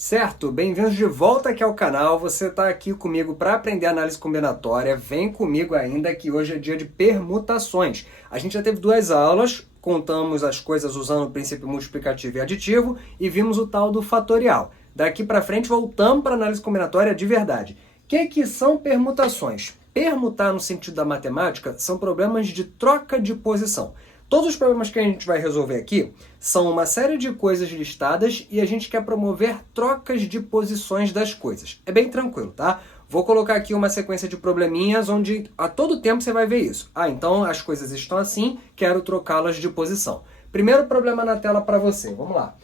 Certo, bem-vindos de volta aqui ao canal. Você está aqui comigo para aprender análise combinatória. Vem comigo ainda que hoje é dia de permutações. A gente já teve duas aulas, contamos as coisas usando o princípio multiplicativo e aditivo e vimos o tal do fatorial. Daqui para frente voltamos para análise combinatória de verdade. O que são permutações? Permutar no sentido da matemática são problemas de troca de posição. Todos os problemas que a gente vai resolver aqui são uma série de coisas listadas e a gente quer promover trocas de posições das coisas. É bem tranquilo, tá? Vou colocar aqui uma sequência de probleminhas onde a todo tempo você vai ver isso. Então as coisas estão assim, quero trocá-las de posição. Primeiro problema na tela para você, vamos lá.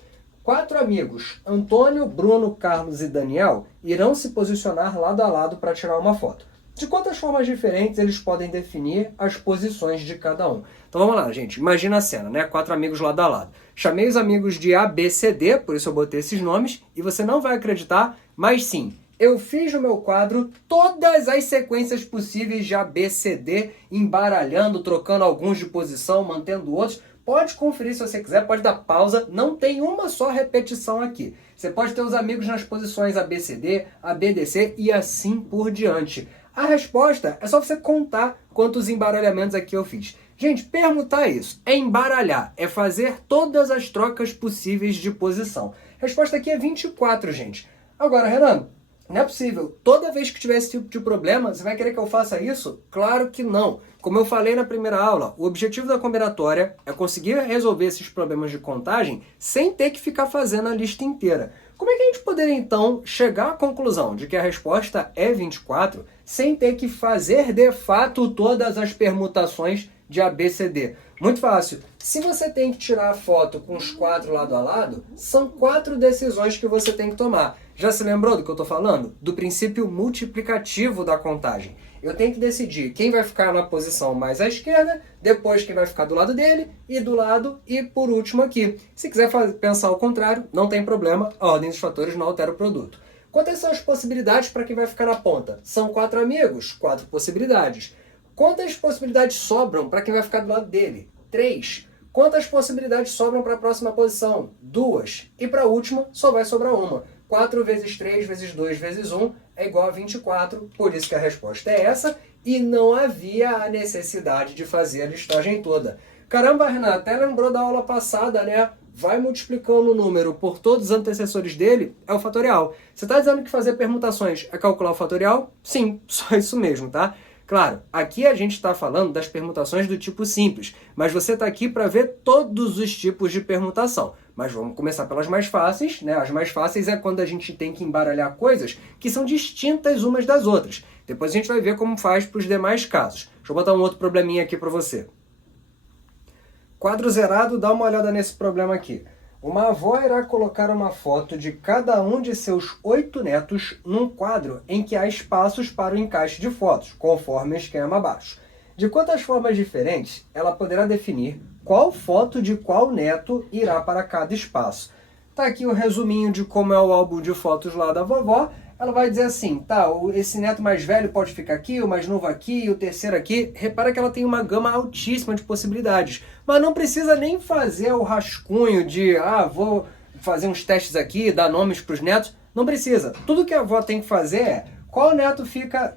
4 amigos, Antônio, Bruno, Carlos e Daniel, irão se posicionar lado a lado para tirar uma foto. De quantas formas diferentes eles podem definir as posições de cada um? Então vamos lá, gente. Imagina a cena, né? 4 amigos lado a lado. Chamei os amigos de A, B, C, D, por isso eu botei esses nomes, e você não vai acreditar, mas sim, eu fiz no meu quadro todas as sequências possíveis de A, B, C, D, embaralhando, trocando alguns de posição, mantendo outros. Pode conferir se você quiser, pode dar pausa, não tem uma só repetição aqui. Você pode ter os amigos nas posições A, B, C, D, A, B, D, C e assim por diante. A resposta é só você contar quantos embaralhamentos aqui eu fiz. Gente, permutar isso é embaralhar, é fazer todas as trocas possíveis de posição. A resposta aqui é 24, gente. Agora, Renan, não é possível. Toda vez que tiver esse tipo de problema, você vai querer que eu faça isso? Claro que não. Como eu falei na primeira aula, o objetivo da combinatória é conseguir resolver esses problemas de contagem sem ter que ficar fazendo a lista inteira. Como é que a gente poderia, então, chegar à conclusão de que a resposta é 24 sem ter que fazer, de fato, todas as permutações de ABCD? Muito fácil. Se você tem que tirar a foto com os 4 lado a lado, são 4 decisões que você tem que tomar. Já se lembrou do que eu estou falando? Do princípio multiplicativo da contagem. Eu tenho que decidir quem vai ficar na posição mais à esquerda, depois quem vai ficar do lado dele, e do lado, e por último aqui. Se quiser pensar ao contrário, não tem problema, a ordem dos fatores não altera o produto. Quantas são as possibilidades para quem vai ficar na ponta? São 4 amigos, 4 possibilidades. Quantas possibilidades sobram para quem vai ficar do lado dele? 3. Quantas possibilidades sobram para a próxima posição? 2. E para a última, só vai sobrar uma. 4 vezes 3 vezes 2 vezes 1 é igual a 24, por isso que a resposta é essa, e não havia a necessidade de fazer a listagem toda. Caramba, Renato, até lembrou da aula passada, né? Vai multiplicando o número por todos os antecessores dele, é o fatorial. Você está dizendo que fazer permutações é calcular o fatorial? Sim, só isso mesmo, tá? Claro, aqui a gente está falando das permutações do tipo simples, mas você está aqui para ver todos os tipos de permutação. Mas vamos começar pelas mais fáceis, né? As mais fáceis é quando a gente tem que embaralhar coisas que são distintas umas das outras. Depois a gente vai ver como faz para os demais casos. Deixa eu botar um outro probleminha aqui para você. Quadro zerado, dá uma olhada nesse problema aqui. Uma avó irá colocar uma foto de cada um de seus 8 netos num quadro em que há espaços para o encaixe de fotos, conforme o esquema abaixo. De quantas formas diferentes ela poderá definir qual foto de qual neto irá para cada espaço? Tá aqui o resuminho de como é o álbum de fotos lá da vovó. Ela vai dizer assim, tá, esse neto mais velho pode ficar aqui, o mais novo aqui, o terceiro aqui. Repara que ela tem uma gama altíssima de possibilidades, mas não precisa nem fazer o rascunho de, vou fazer uns testes aqui, dar nomes para os netos. Não precisa. Tudo que a avó tem que fazer é, qual neto fica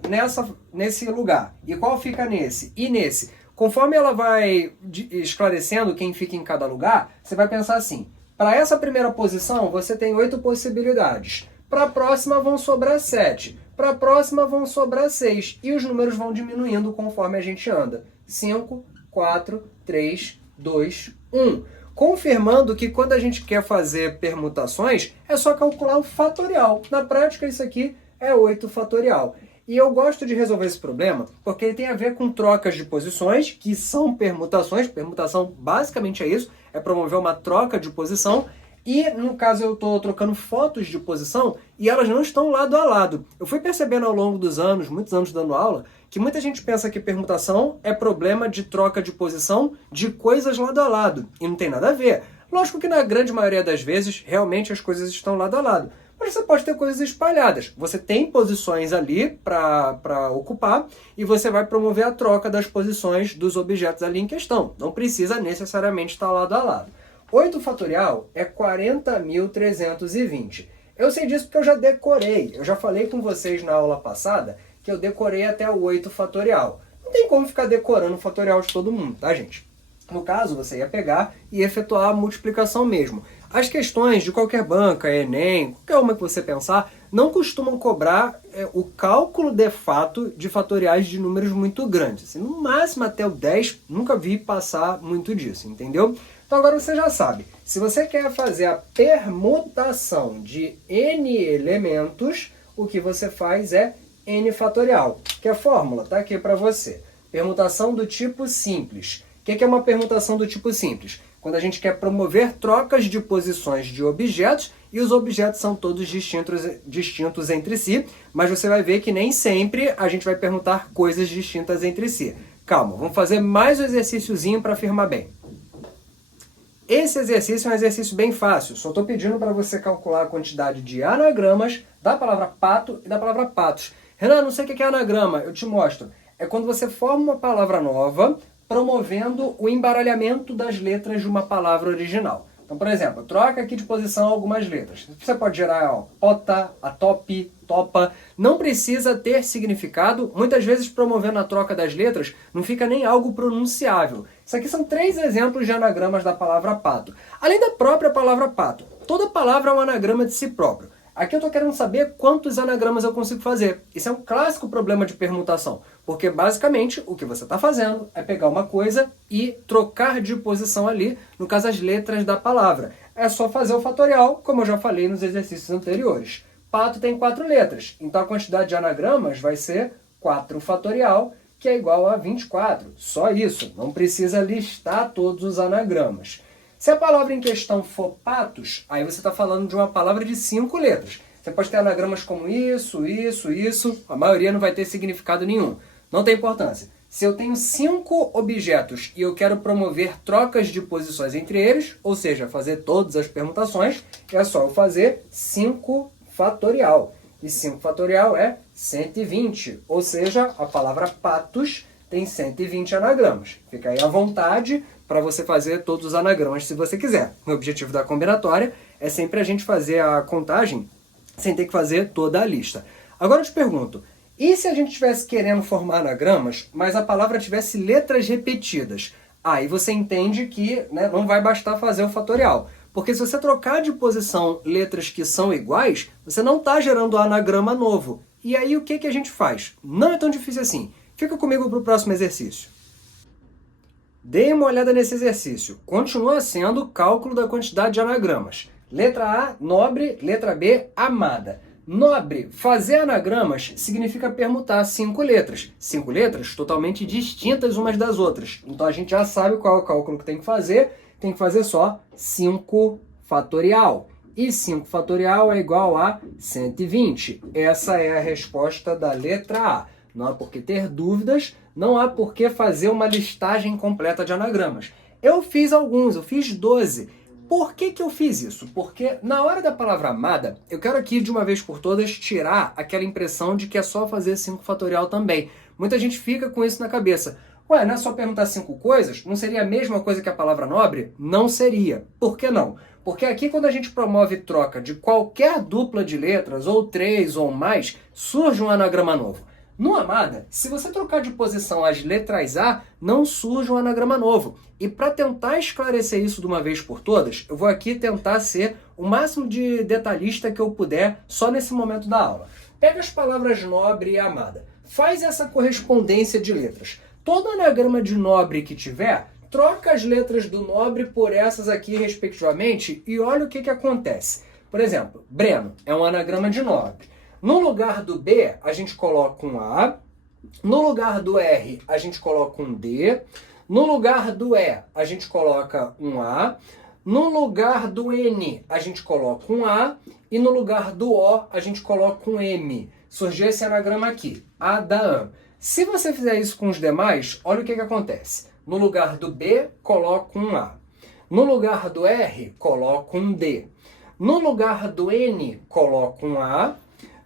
nesse lugar, e qual fica nesse, e nesse. Conforme ela vai esclarecendo quem fica em cada lugar, você vai pensar assim, para essa primeira posição você tem 8 possibilidades. Para a próxima vão sobrar 7. Para a próxima vão sobrar 6. E os números vão diminuindo conforme a gente anda. 5, 4, 3, 2, 1. Confirmando que quando a gente quer fazer permutações, é só calcular o fatorial. Na prática, isso aqui é 8 fatorial. E eu gosto de resolver esse problema porque ele tem a ver com trocas de posições, que são permutações. Permutação basicamente é isso, é promover uma troca de posição. E, no caso, eu estou trocando fotos de posição e elas não estão lado a lado. Eu fui percebendo ao longo dos anos, muitos anos dando aula, que muita gente pensa que permutação é problema de troca de posição de coisas lado a lado. E não tem nada a ver. Lógico que na grande maioria das vezes, realmente as coisas estão lado a lado. Mas você pode ter coisas espalhadas. Você tem posições ali para ocupar e você vai promover a troca das posições dos objetos ali em questão. Não precisa necessariamente estar lado a lado. 8 fatorial é 40.320. Eu sei disso porque eu já decorei. Eu já falei com vocês na aula passada que eu decorei até o 8 fatorial. Não tem como ficar decorando o fatorial de todo mundo, tá, gente? No caso, você ia pegar e efetuar a multiplicação mesmo. As questões de qualquer banca, Enem, qualquer uma que você pensar, não costumam cobrar o cálculo de fato de fatoriais de números muito grandes. Assim, no máximo até o 10, nunca vi passar muito disso, entendeu? Então agora você já sabe, se você quer fazer a permutação de n elementos, o que você faz é n fatorial, que a fórmula está aqui para você. Permutação do tipo simples. O que é uma permutação do tipo simples? Quando a gente quer promover trocas de posições de objetos e os objetos são todos distintos entre si, mas você vai ver que nem sempre a gente vai permutar coisas distintas entre si. Calma, vamos fazer mais um exercíciozinho para afirmar bem. Esse exercício é um exercício bem fácil, só estou pedindo para você calcular a quantidade de anagramas da palavra pato e da palavra patos. Renan, não sei o que é anagrama, eu te mostro. É quando você forma uma palavra nova, promovendo o embaralhamento das letras de uma palavra original. Então, por exemplo, troca aqui de posição algumas letras. Você pode gerar pota, atop, topa. Não precisa ter significado. Muitas vezes, promovendo a troca das letras, não fica nem algo pronunciável. Isso aqui são 3 exemplos de anagramas da palavra pato. Além da própria palavra pato, toda palavra é um anagrama de si próprio. Aqui eu estou querendo saber quantos anagramas eu consigo fazer. Isso é um clássico problema de permutação, porque basicamente o que você está fazendo é pegar uma coisa e trocar de posição ali, no caso as letras da palavra. É só fazer o fatorial, como eu já falei nos exercícios anteriores. Pato tem 4 letras, então a quantidade de anagramas vai ser 4 fatorial, que é igual a 24. Só isso, não precisa listar todos os anagramas. Se a palavra em questão for patos, aí você está falando de uma palavra de 5 letras. Você pode ter anagramas como isso, isso, isso. A maioria não vai ter significado nenhum. Não tem importância. Se eu tenho 5 objetos e eu quero promover trocas de posições entre eles, ou seja, fazer todas as permutações, é só eu fazer 5 fatorial. E 5 fatorial é 120. Ou seja, a palavra patos tem 120 anagramas. Fica aí à vontade para você fazer todos os anagramas se você quiser. O objetivo da combinatória é sempre a gente fazer a contagem sem ter que fazer toda a lista. Agora eu te pergunto, e se a gente estivesse querendo formar anagramas, mas a palavra tivesse letras repetidas? Aí você entende que não vai bastar fazer o fatorial. Porque se você trocar de posição letras que são iguais, você não está gerando anagrama novo. E aí o que a gente faz? Não é tão difícil assim. Fica comigo para o próximo exercício. Dê uma olhada nesse exercício. Continua sendo o cálculo da quantidade de anagramas. Letra A, nobre. Letra B, amada. Nobre, fazer anagramas significa permutar 5 letras. 5 letras totalmente distintas umas das outras. Então a gente já sabe qual é o cálculo que tem que fazer. Tem que fazer só 5 fatorial. E 5 fatorial é igual a 120. Essa é a resposta da letra A. Não há por que ter dúvidas, não há por que fazer uma listagem completa de anagramas. Eu fiz alguns, eu fiz 12. Por que eu fiz isso? Porque na hora da palavra amada, eu quero aqui de uma vez por todas tirar aquela impressão de que é só fazer 5 fatorial também. Muita gente fica com isso na cabeça. Ué, não é só perguntar 5 coisas? Não seria a mesma coisa que a palavra nobre? Não seria. Por que não? Porque aqui quando a gente promove troca de qualquer dupla de letras, ou 3 ou mais, surge um anagrama novo. No amada, se você trocar de posição as letras A, não surge um anagrama novo. E para tentar esclarecer isso de uma vez por todas, eu vou aqui tentar ser o máximo de detalhista que eu puder só nesse momento da aula. Pega as palavras nobre e amada. Faz essa correspondência de letras. Todo anagrama de nobre que tiver, troca as letras do nobre por essas aqui respectivamente e olha o que acontece. Por exemplo, Breno é um anagrama de nobre. No lugar do B, a gente coloca um A. No lugar do R, a gente coloca um D. No lugar do E, a gente coloca um A. No lugar do N, a gente coloca um A. E no lugar do O, a gente coloca um M. Surgiu esse anagrama aqui, Adaan. Se você fizer isso com os demais, olha o que acontece. No lugar do B, coloca um A. No lugar do R, coloca um D. No lugar do N, coloca um A.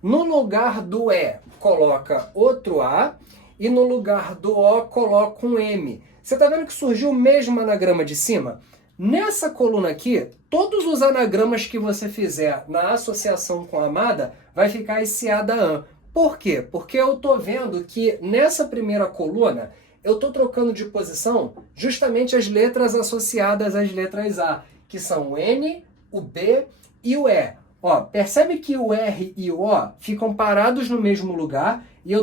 No lugar do E, coloca outro A. E no lugar do O, coloca um M. Você está vendo que surgiu o mesmo anagrama de cima? Nessa coluna aqui, todos os anagramas que você fizer na associação com amada, vai ficar esse A da AN. Por quê? Porque eu estou vendo que nessa primeira coluna, eu estou trocando de posição justamente as letras associadas às letras A, que são o N, o B e o E. Ó, percebe que o R e o O ficam parados no mesmo lugar e eu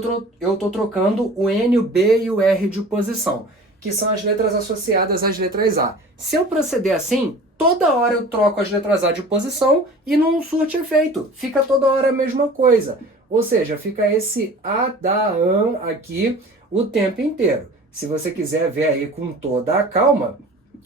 estou trocando o N, o B e o R de posição, que são as letras associadas às letras A. Se eu proceder assim, toda hora eu troco as letras A de posição e não surte efeito. Fica toda hora a mesma coisa. Ou seja, fica esse A da AN aqui o tempo inteiro. Se você quiser ver aí com toda a calma,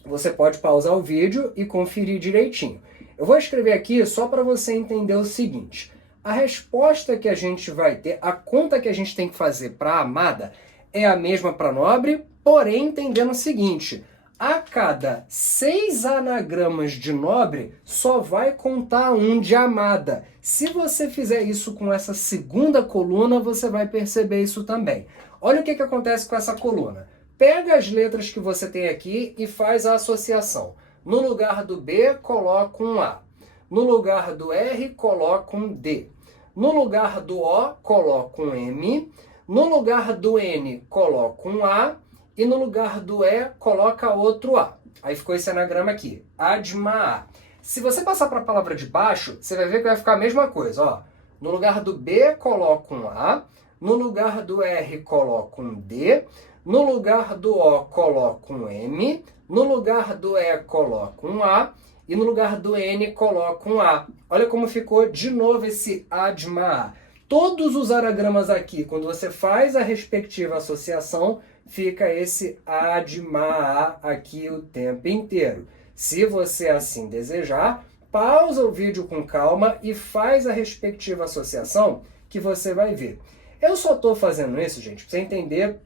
você pode pausar o vídeo e conferir direitinho. Eu vou escrever aqui só para você entender o seguinte. A resposta que a gente vai ter, a conta que a gente tem que fazer para a amada é a mesma para nobre, porém entendendo o seguinte. A cada 6 anagramas de nobre, só vai contar um de amada. Se você fizer isso com essa segunda coluna, você vai perceber isso também. Olha o que acontece com essa coluna. Pega as letras que você tem aqui e faz a associação. No lugar do B, coloca um A. No lugar do R, coloca um D. No lugar do O, coloca um M. No lugar do N, coloca um A. E no lugar do E, coloca outro A. Aí ficou esse anagrama aqui, Adma-A. Se você passar para a palavra de baixo, você vai ver que vai ficar a mesma coisa. Ó. No lugar do B, coloca um A. No lugar do R, coloca um D. No lugar do O, coloca um M. No lugar do E, coloca um A. E no lugar do N, coloca um A. Olha como ficou de novo esse Adma-A. Todos os anagramas aqui, quando você faz a respectiva associação, fica esse Adma-A aqui o tempo inteiro. Se você assim desejar, pausa o vídeo com calma e faz a respectiva associação que você vai ver. Eu só estou fazendo isso, gente, para você entender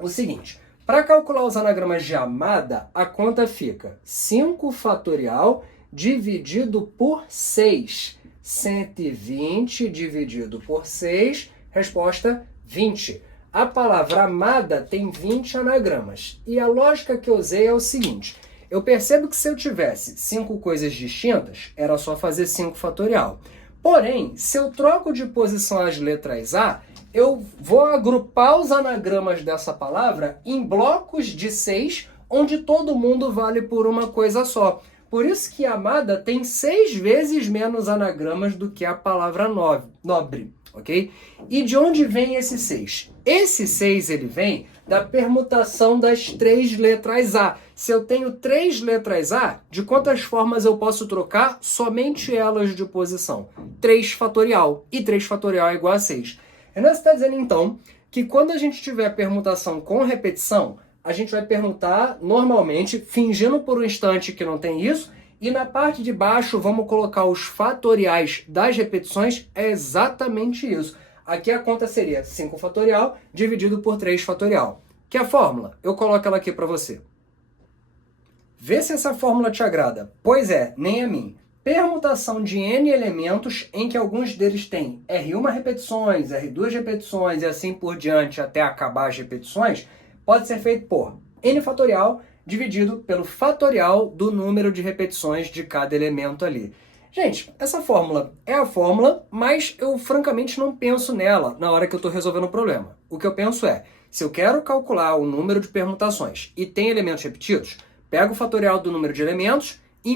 o seguinte. Para calcular os anagramas de amada, a conta fica 5 fatorial dividido por 6. 120 dividido por 6, resposta 20. A palavra amada tem 20 anagramas. E a lógica que eu usei é o seguinte. Eu percebo que se eu tivesse 5 coisas distintas, era só fazer 5 fatorial. Porém, se eu troco de posição as letras A, eu vou agrupar os anagramas dessa palavra em blocos de 6, onde todo mundo vale por uma coisa só. Por isso que amada tem 6 vezes menos anagramas do que a palavra nobre, ok? E de onde vem esse 6? Esse 6 ele vem da permutação das 3 letras A. Se eu tenho 3 letras A, de quantas formas eu posso trocar? Somente elas de posição. 3 fatorial. E 3 fatorial é igual a 6. Renan está dizendo, então, que quando a gente tiver permutação com repetição, a gente vai permutar normalmente, fingindo por um instante que não tem isso, e na parte de baixo vamos colocar os fatoriais das repetições, é exatamente isso. Aqui a conta seria 5 fatorial dividido por 3 fatorial. Que é a fórmula? Eu coloco ela aqui para você. Vê se essa fórmula te agrada. Pois é, nem a mim. Permutação de N elementos em que alguns deles têm R1 repetições, R2 repetições e assim por diante até acabar as repetições, pode ser feito por N fatorial dividido pelo fatorial do número de repetições de cada elemento ali. Gente, essa fórmula é a fórmula, mas eu francamente não penso nela na hora que eu estou resolvendo o problema. O que eu penso é, se eu quero calcular o número de permutações e tem elementos repetidos, pega o fatorial do número de elementos e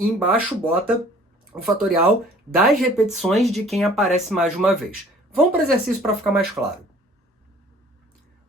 embaixo bota o fatorial das repetições de quem aparece mais de uma vez. Vamos para o exercício para ficar mais claro.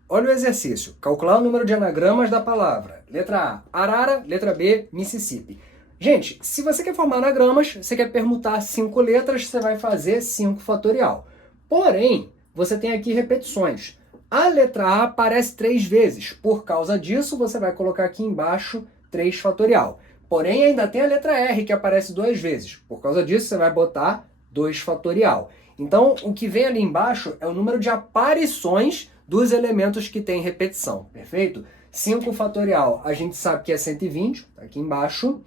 Olha o exercício. Calcular o número de anagramas da palavra. Letra A, arara. Letra B, Mississippi. Gente, se você quer formar anagramas, você quer permutar 5 letras, você vai fazer 5 fatorial. Porém, você tem aqui repetições. A letra A aparece 3 vezes. Por causa disso, você vai colocar aqui embaixo 3 fatorial. Porém, ainda tem a letra R, que aparece 2 vezes. Por causa disso, você vai botar 2 fatorial. Então, o que vem ali embaixo é o número de aparições dos elementos que tem repetição, perfeito? 5 fatorial, a gente sabe que é 120, tá aqui embaixo.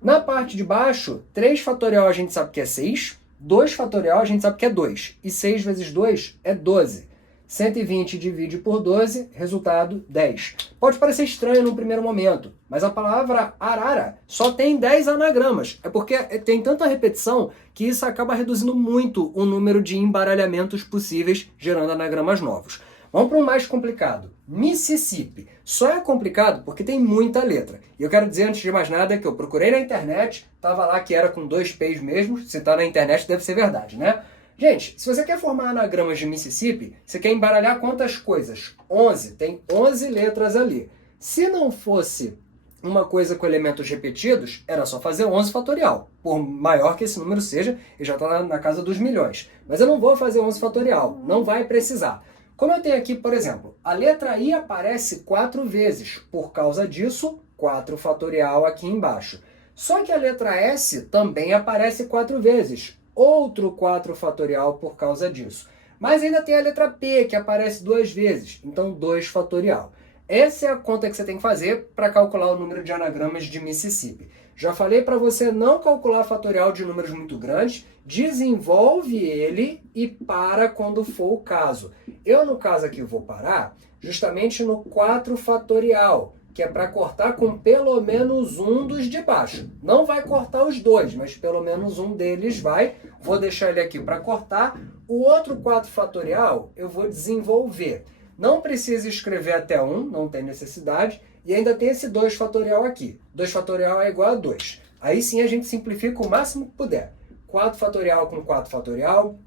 Na parte de baixo, 3 fatorial a gente sabe que é 6, 2 fatorial a gente sabe que é 2. E 6 vezes 2 é 12. 120 divide por 12, resultado 10. Pode parecer estranho num primeiro momento, mas a palavra arara só tem 10 anagramas. É porque tem tanta repetição que isso acaba reduzindo muito o número de embaralhamentos possíveis, gerando anagramas novos. Vamos para um mais complicado. Mississippi. Só é complicado porque tem muita letra. E eu quero dizer, antes de mais nada, que eu procurei na internet, estava lá que era com 2 P's mesmo. Se está na internet, deve ser verdade, né? Gente, se você quer formar anagramas de Mississippi, você quer embaralhar quantas coisas? 11. Tem 11 letras ali. Se não fosse uma coisa com elementos repetidos, era só fazer 11 fatorial. Por maior que esse número seja, ele já está na casa dos milhões. Mas eu não vou fazer 11 fatorial, não vai precisar. Como eu tenho aqui, por exemplo, a letra I aparece 4 vezes. Por causa disso, 4 fatorial aqui embaixo. Só que a letra S também aparece 4 vezes. Outro 4 fatorial por causa disso. Mas ainda tem a letra P, que aparece 2 vezes. Então, 2 fatorial. Essa é a conta que você tem que fazer para calcular o número de anagramas de Mississippi. Já falei para você não calcular fatorial de números muito grandes, desenvolve ele e para quando for o caso. Eu, no caso aqui, vou parar justamente no 4 fatorial, que é para cortar com pelo menos um dos de baixo. Não vai cortar os dois, mas pelo menos um deles vai. Vou deixar ele aqui para cortar. O outro 4 fatorial eu vou desenvolver. Não precisa escrever até 1, não tem necessidade. E ainda tem esse 2 fatorial aqui. 2 fatorial é igual a 2. Aí sim a gente simplifica o máximo que puder. 4 fatorial com 4 fatorial.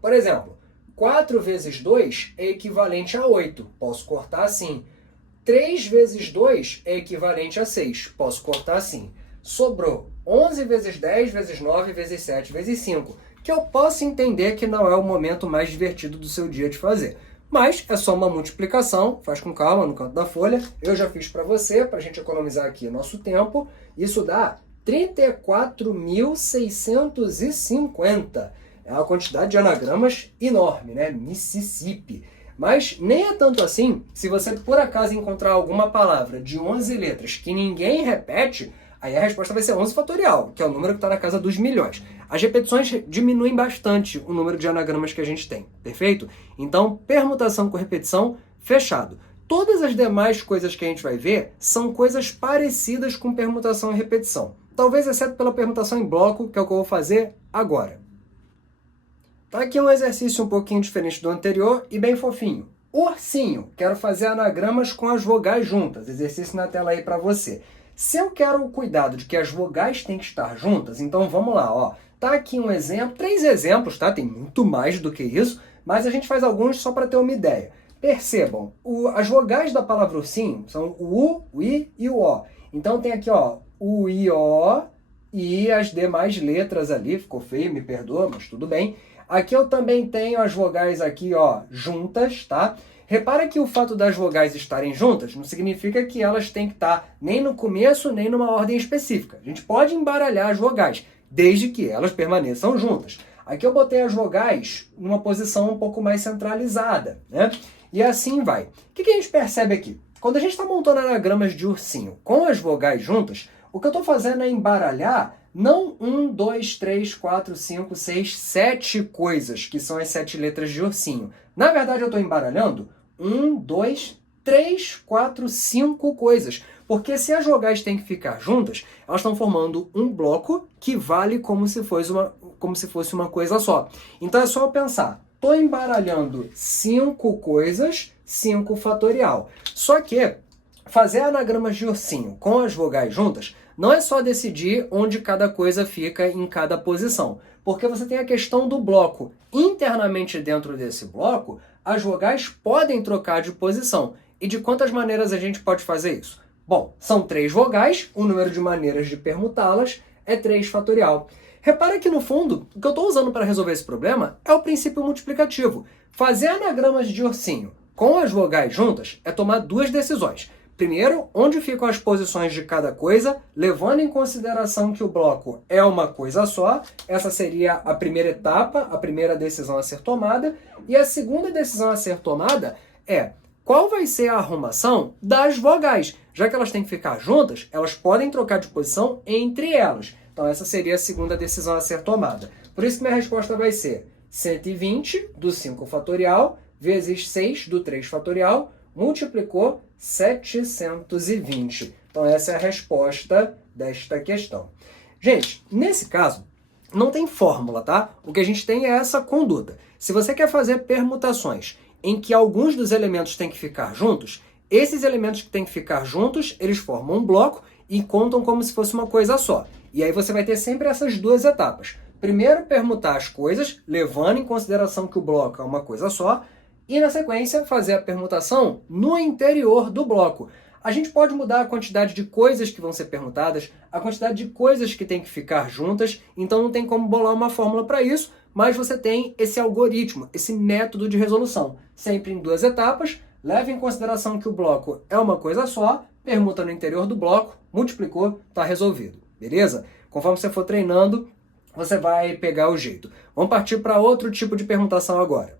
Por exemplo, 4 vezes 2 é equivalente a 8. Posso cortar assim. 3 vezes 2 é equivalente a 6. Posso cortar assim. Sobrou 11 vezes 10 vezes 9 vezes 7 vezes 5. Que eu posso entender que não é o momento mais divertido do seu dia de fazer. Mas é só uma multiplicação, faz com calma no canto da folha. Eu já fiz para você, para a gente economizar aqui o nosso tempo. Isso dá 34.650. É uma quantidade de anagramas enorme, né? Mississippi. Mas nem é tanto assim, se você por acaso encontrar alguma palavra de 11 letras que ninguém repete, aí a resposta vai ser 11 fatorial, que é o número que está na casa dos milhões. As repetições diminuem bastante o número de anagramas que a gente tem, perfeito? Então, permutação com repetição, fechado. Todas as demais coisas que a gente vai ver são coisas parecidas com permutação e repetição. Talvez exceto pela permutação em bloco, que é o que eu vou fazer agora. Tá aqui um exercício um pouquinho diferente do anterior e bem fofinho. Ursinho, quero fazer anagramas com as vogais juntas. Exercício na tela aí para você. Se eu quero o cuidado de que as vogais têm que estar juntas, então vamos lá, ó. Tá aqui um exemplo, 3 exemplos, tá? Tem muito mais do que isso, mas a gente faz alguns só para ter uma ideia. Percebam, as vogais da palavra ursinho são o U, o I e o O. Então tem aqui, ó, o I, O e as demais letras ali, ficou feio, me perdoa, mas tudo bem. Aqui eu também tenho as vogais aqui, ó, juntas, tá? Repara que o fato das vogais estarem juntas não significa que elas têm que estar nem no começo, nem numa ordem específica. A gente pode embaralhar as vogais, desde que elas permaneçam juntas. Aqui eu botei as vogais numa posição um pouco mais centralizada, né? E assim vai. O que a gente percebe aqui? Quando a gente está montando anagramas de ursinho com as vogais juntas, o que eu estou fazendo é embaralhar não 1, 2, 3, 4, 5, 6, 7 coisas, que são as 7 letras de ursinho. Na verdade, eu estou embaralhando 1, 2, 3, 4, 5 coisas. Porque se as vogais têm que ficar juntas, elas estão formando um bloco que vale como se fosse uma coisa só. Então é só eu pensar, estou embaralhando 5 coisas, 5 fatorial. Só que fazer anagramas de ursinho com as vogais juntas não é só decidir onde cada coisa fica em cada posição. Porque você tem a questão do bloco. Internamente dentro desse bloco, as vogais podem trocar de posição. E de quantas maneiras a gente pode fazer isso? Bom, são 3 vogais, o número de maneiras de permutá-las é 3 fatorial. Repara que no fundo, o que eu estou usando para resolver esse problema é o princípio multiplicativo. Fazer anagramas de ursinho com as vogais juntas é tomar 2 decisões. Primeiro, onde ficam as posições de cada coisa, levando em consideração que o bloco é uma coisa só. Essa seria a primeira etapa, a primeira decisão a ser tomada. E a segunda decisão a ser tomada é qual vai ser a arrumação das vogais. Já que elas têm que ficar juntas, elas podem trocar de posição entre elas. Então essa seria a segunda decisão a ser tomada. Por isso que minha resposta vai ser 120 do 5 fatorial vezes 6 do 3 fatorial, multiplicou 720. Então essa é a resposta desta questão. Gente, nesse caso, não tem fórmula, tá? O que a gente tem é essa conduta. Se você quer fazer permutações em que alguns dos elementos têm que ficar juntos, esses elementos que têm que ficar juntos, eles formam um bloco e contam como se fosse uma coisa só. E aí você vai ter sempre essas duas etapas. Primeiro, permutar as coisas, levando em consideração que o bloco é uma coisa só, e na sequência, fazer a permutação no interior do bloco. A gente pode mudar a quantidade de coisas que vão ser permutadas, a quantidade de coisas que tem que ficar juntas, então não tem como bolar uma fórmula para isso, mas você tem esse algoritmo, esse método de resolução. Sempre em duas etapas, leve em consideração que o bloco é uma coisa só, permuta no interior do bloco, multiplicou, está resolvido, beleza? Conforme você for treinando, você vai pegar o jeito. Vamos partir para outro tipo de permutação agora.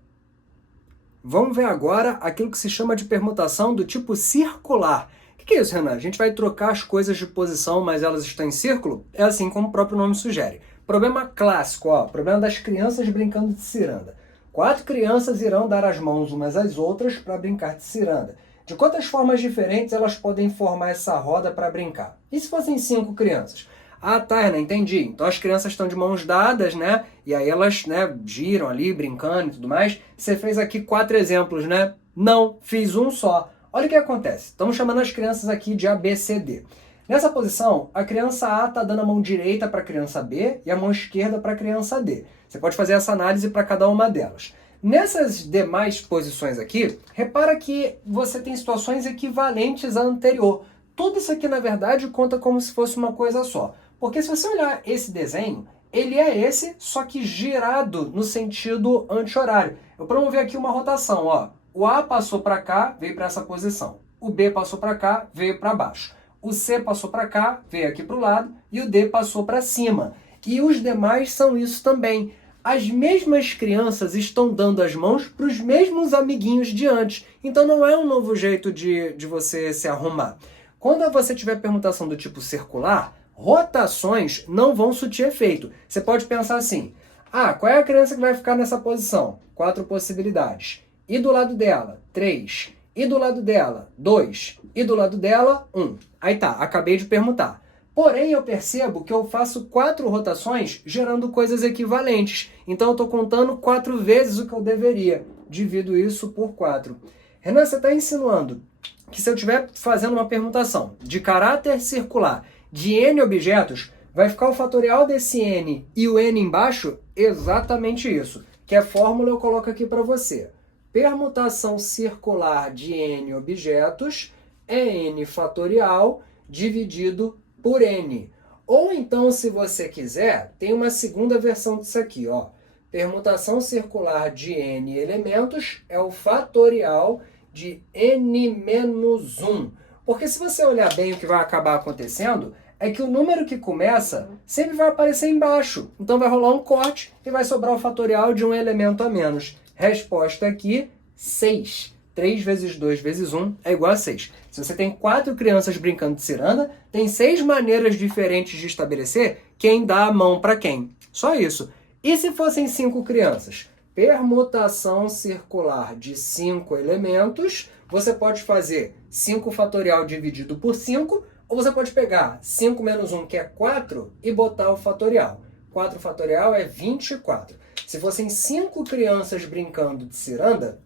Vamos ver agora aquilo que se chama de permutação do tipo circular. O que é isso, Renan? A gente vai trocar as coisas de posição, mas elas estão em círculo? É assim como o próprio nome sugere. Problema clássico, ó, problema das crianças brincando de ciranda. 4 crianças irão dar as mãos umas às outras para brincar de ciranda. De quantas formas diferentes elas podem formar essa roda para brincar? E se fossem 5 crianças? Ah, tá, Renan, entendi. Então as crianças estão de mãos dadas, né? E aí elas, né, giram ali, brincando e tudo mais. Você fez aqui 4 exemplos, né? Não, fiz um só. Olha o que acontece. Estamos chamando as crianças aqui de A, B, C, D. Nessa posição, a criança A está dando a mão direita para a criança B e a mão esquerda para a criança D. Você pode fazer essa análise para cada uma delas. Nessas demais posições aqui, repara que você tem situações equivalentes à anterior. Tudo isso aqui, na verdade, conta como se fosse uma coisa só. Porque se você olhar esse desenho, ele é esse, só que girado no sentido anti-horário. Eu promovi aqui uma rotação, ó. O A passou para cá, veio para essa posição. O B passou para cá, veio para baixo. O C passou para cá, veio aqui para o lado. E o D passou para cima. E os demais são isso também. As mesmas crianças estão dando as mãos para os mesmos amiguinhos de antes. Então não é um novo jeito de você se arrumar. Quando você tiver permutação do tipo circular, rotações não vão surtir efeito. Você pode pensar assim, ah, qual é a criança que vai ficar nessa posição? 4 possibilidades. E do lado dela? 3. E do lado dela? 2. E do lado dela? 1. Aí tá, acabei de permutar. Porém, eu percebo que eu faço 4 rotações gerando coisas equivalentes. Então eu estou contando 4 vezes o que eu deveria. Divido isso por 4. Renan, você está insinuando que se eu estiver fazendo uma permutação de caráter circular de N objetos, vai ficar o fatorial desse N e o N embaixo? Exatamente isso. Que a fórmula eu coloco aqui para você. Permutação circular de N objetos é N fatorial dividido por N. Ou então, se você quiser, tem uma segunda versão disso aqui, ó. Permutação circular de N elementos é o fatorial de N menos 1. Porque se você olhar bem, o que vai acabar acontecendo é que o número que começa sempre vai aparecer embaixo. Então vai rolar um corte e vai sobrar o fatorial de um elemento a menos. Resposta aqui, 6. 3 vezes 2 vezes 1 é igual a 6. Se você tem 4 crianças brincando de ciranda, tem 6 maneiras diferentes de estabelecer quem dá a mão para quem. Só isso. E se fossem 5 crianças? Permutação circular de 5 elementos, você pode fazer 5 fatorial dividido por 5, ou você pode pegar 5 menos 1, que é 4, e botar o fatorial. 4 fatorial é 24. Se fossem 5 crianças brincando de ciranda,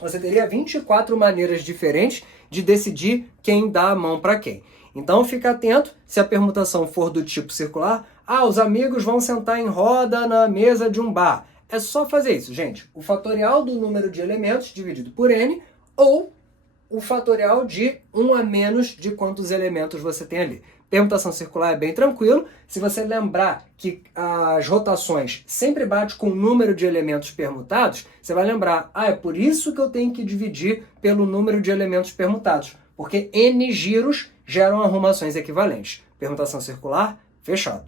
você teria 24 maneiras diferentes de decidir quem dá a mão para quem. Então fica atento, se a permutação for do tipo circular, os amigos vão sentar em roda na mesa de um bar. É só fazer isso, gente. O fatorial do número de elementos dividido por n, ou o fatorial de 1 a menos de quantos elementos você tem ali. Permutação circular é bem tranquilo. Se você lembrar que as rotações sempre batem com o número de elementos permutados, você vai lembrar, é por isso que eu tenho que dividir pelo número de elementos permutados, porque n giros geram arrumações equivalentes. Permutação circular, fechado.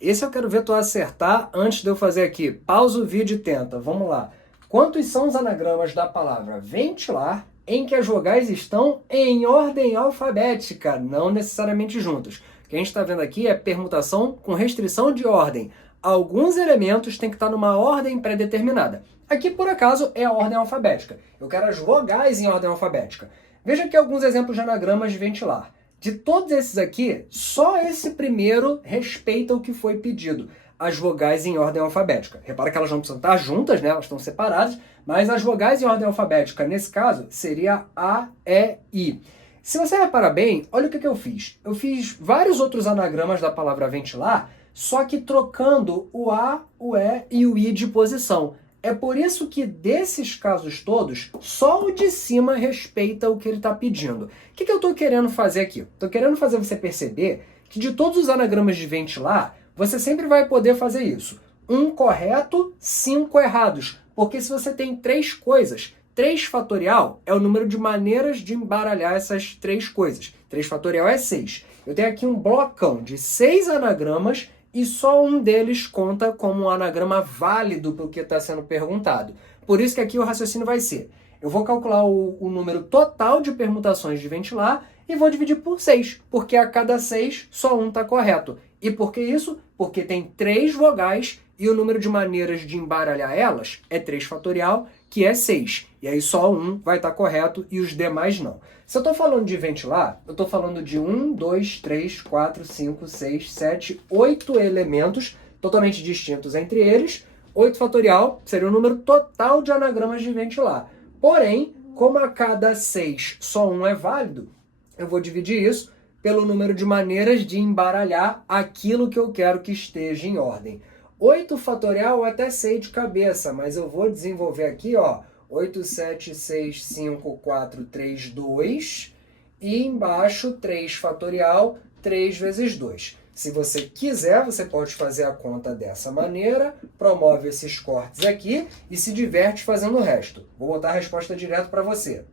Esse eu quero ver tu acertar antes de eu fazer aqui. Pausa o vídeo e tenta. Vamos lá. Quantos são os anagramas da palavra ventilar em que as vogais estão em ordem alfabética, não necessariamente juntas? O que a gente está vendo aqui é permutação com restrição de ordem. Alguns elementos têm que estar numa ordem pré-determinada. Aqui, por acaso, é a ordem alfabética. Eu quero as vogais em ordem alfabética. Veja aqui alguns exemplos de anagramas de ventilar. De todos esses aqui, só esse primeiro respeita o que foi pedido. As vogais em ordem alfabética. Repara que elas não precisam estar juntas, né? Elas estão separadas, mas as vogais em ordem alfabética, nesse caso, seria A, E, I. Se você reparar bem, olha o que eu fiz. Eu fiz vários outros anagramas da palavra ventilar, só que trocando o A, o E e o I de posição. É por isso que desses casos todos, só o de cima respeita o que ele está pedindo. O que eu estou querendo fazer aqui? Estou querendo fazer você perceber que de todos os anagramas de ventilar, você sempre vai poder fazer isso. 1 correto, 5 errados. Porque se você tem 3 coisas, 3 fatorial é o número de maneiras de embaralhar essas 3 coisas. 3 fatorial é 6. Eu tenho aqui um blocão de 6 anagramas e só um deles conta como um anagrama válido para o que está sendo perguntado. Por isso que aqui o raciocínio vai ser, eu vou calcular o número total de permutações de ventilar e vou dividir por 6, porque a cada 6 só um está correto. E por que isso? Porque tem 3 vogais e o número de maneiras de embaralhar elas é 3 fatorial, que é 6. E aí só um vai estar correto e os demais não. Se eu estou falando de ventilar, eu estou falando de 1, 2, 3, 4, 5, 6, 7, 8 elementos totalmente distintos entre eles. 8 fatorial seria o número total de anagramas de ventilar. Porém, como a cada 6 só um é válido, eu vou dividir isso pelo número de maneiras de embaralhar aquilo que eu quero que esteja em ordem. 8 fatorial eu até sei de cabeça, mas eu vou desenvolver aqui, ó, 8, 7, 6, 5, 4, 3, 2 e embaixo 3 fatorial, 3 vezes 2. Se você quiser, você pode fazer a conta dessa maneira, promove esses cortes aqui e se diverte fazendo o resto. Vou botar a resposta direto para você.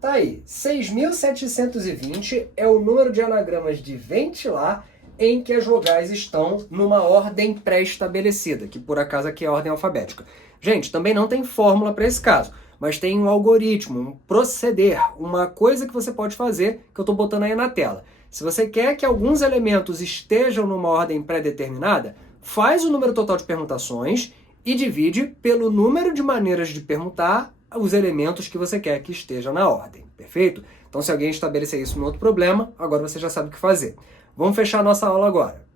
Tá aí, 6.720 é o número de anagramas de ventilar em que as vogais estão numa ordem pré-estabelecida, que por acaso aqui é a ordem alfabética. Gente, também não tem fórmula para esse caso, mas tem um algoritmo, um proceder, uma coisa que você pode fazer, que eu estou botando aí na tela. Se você quer que alguns elementos estejam numa ordem pré-determinada, faz o número total de permutações e divide pelo número de maneiras de permutar os elementos que você quer que estejam na ordem, perfeito? Então, se alguém estabelecer isso no outro problema, agora você já sabe o que fazer. Vamos fechar a nossa aula agora.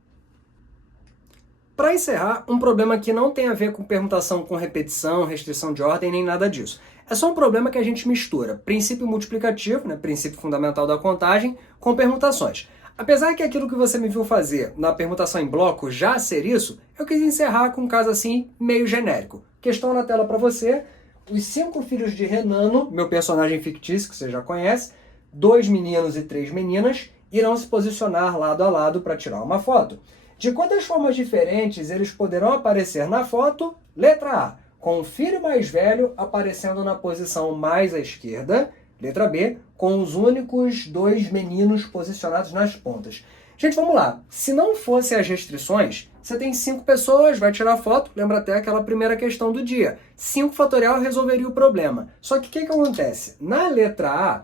Para encerrar, um problema que não tem a ver com permutação com repetição, restrição de ordem, nem nada disso. É só um problema que a gente mistura princípio multiplicativo, né, princípio fundamental da contagem, com permutações. Apesar que aquilo que você me viu fazer na permutação em bloco já ser isso, eu quis encerrar com um caso assim meio genérico. Questão na tela para você. Os 5 filhos de Renano, meu personagem fictício que você já conhece, 2 meninos e 3 meninas, irão se posicionar lado a lado para tirar uma foto. De quantas formas diferentes eles poderão aparecer na foto? Letra A, com o filho mais velho aparecendo na posição mais à esquerda. Letra B, com os únicos 2 meninos posicionados nas pontas. Gente, vamos lá. Se não fossem as restrições, você tem 5 pessoas, vai tirar foto, lembra até aquela primeira questão do dia. 5 fatorial resolveria o problema. Só que o que acontece? Na letra A,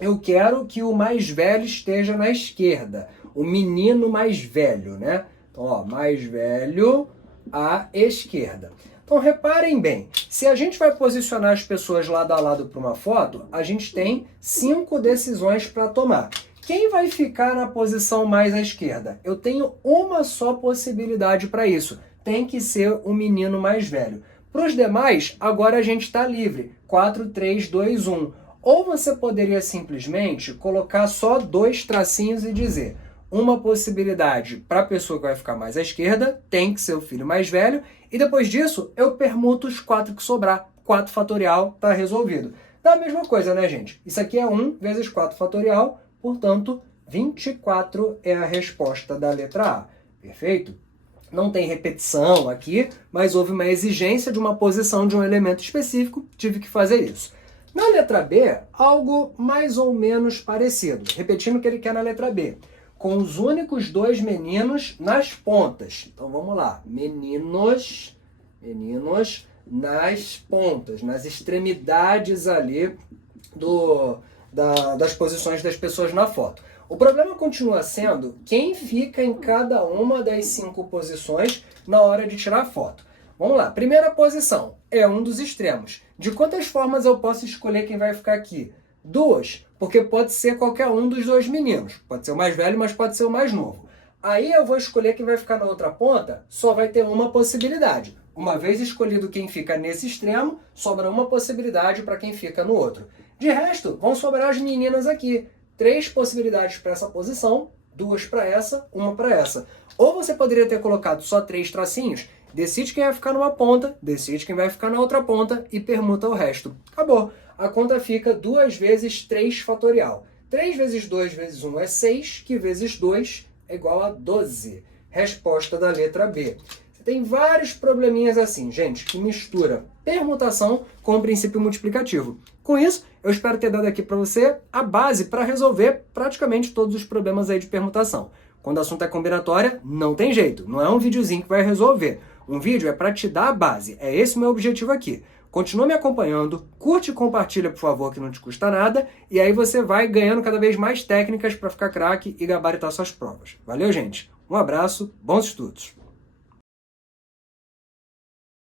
eu quero que o mais velho esteja na esquerda. O menino mais velho, né? Então, ó, mais velho à esquerda. Então, reparem bem, se a gente vai posicionar as pessoas lado a lado para uma foto, a gente tem 5 decisões para tomar. Quem vai ficar na posição mais à esquerda? Eu tenho uma só possibilidade para isso. Tem que ser o menino mais velho. Para os demais, agora a gente está livre. 4, 3, 2, 1. Ou você poderia simplesmente colocar só 2 tracinhos e dizer uma possibilidade para a pessoa que vai ficar mais à esquerda, tem que ser o filho mais velho, e depois disso eu permuto os 4 que sobrar. 4 fatorial está resolvido. Dá a mesma coisa, né, gente? Isso aqui é 1 vezes 4 fatorial, portanto, 24 é a resposta da letra A. Perfeito? Não tem repetição aqui, mas houve uma exigência de uma posição de um elemento específico, tive que fazer isso. Na letra B, algo mais ou menos parecido, repetindo o que ele quer na letra B. Com os únicos 2 meninos nas pontas. Então vamos lá, meninos nas pontas, nas extremidades ali das posições das pessoas na foto. O problema continua sendo quem fica em cada uma das 5 posições na hora de tirar a foto. Vamos lá, primeira posição é um dos extremos. De quantas formas eu posso escolher quem vai ficar aqui? 2, porque pode ser qualquer um dos dois meninos. Pode ser o mais velho, mas pode ser o mais novo. Aí eu vou escolher quem vai ficar na outra ponta, só vai ter uma possibilidade. Uma vez escolhido quem fica nesse extremo, sobra uma possibilidade para quem fica no outro. De resto, vão sobrar as meninas aqui. 3 possibilidades para essa posição, 2 para essa, 1 para essa. Ou você poderia ter colocado só 3 tracinhos, decide quem vai ficar numa ponta, decide quem vai ficar na outra ponta e permuta o resto. Acabou. A conta fica 2 vezes 3 fatorial. 3 vezes 2 vezes 1 é 6, que vezes 2 é igual a 12. Resposta da letra B. Você tem vários probleminhas assim, gente, que mistura permutação com o princípio multiplicativo. Com isso, eu espero ter dado aqui para você a base para resolver praticamente todos os problemas aí de permutação. Quando o assunto é combinatória, não tem jeito. Não é um videozinho que vai resolver. Um vídeo é para te dar a base. É esse o meu objetivo aqui. Continua me acompanhando, curte e compartilha, por favor, que não te custa nada, e aí você vai ganhando cada vez mais técnicas para ficar craque e gabaritar suas provas. Valeu, gente? Um abraço, bons estudos!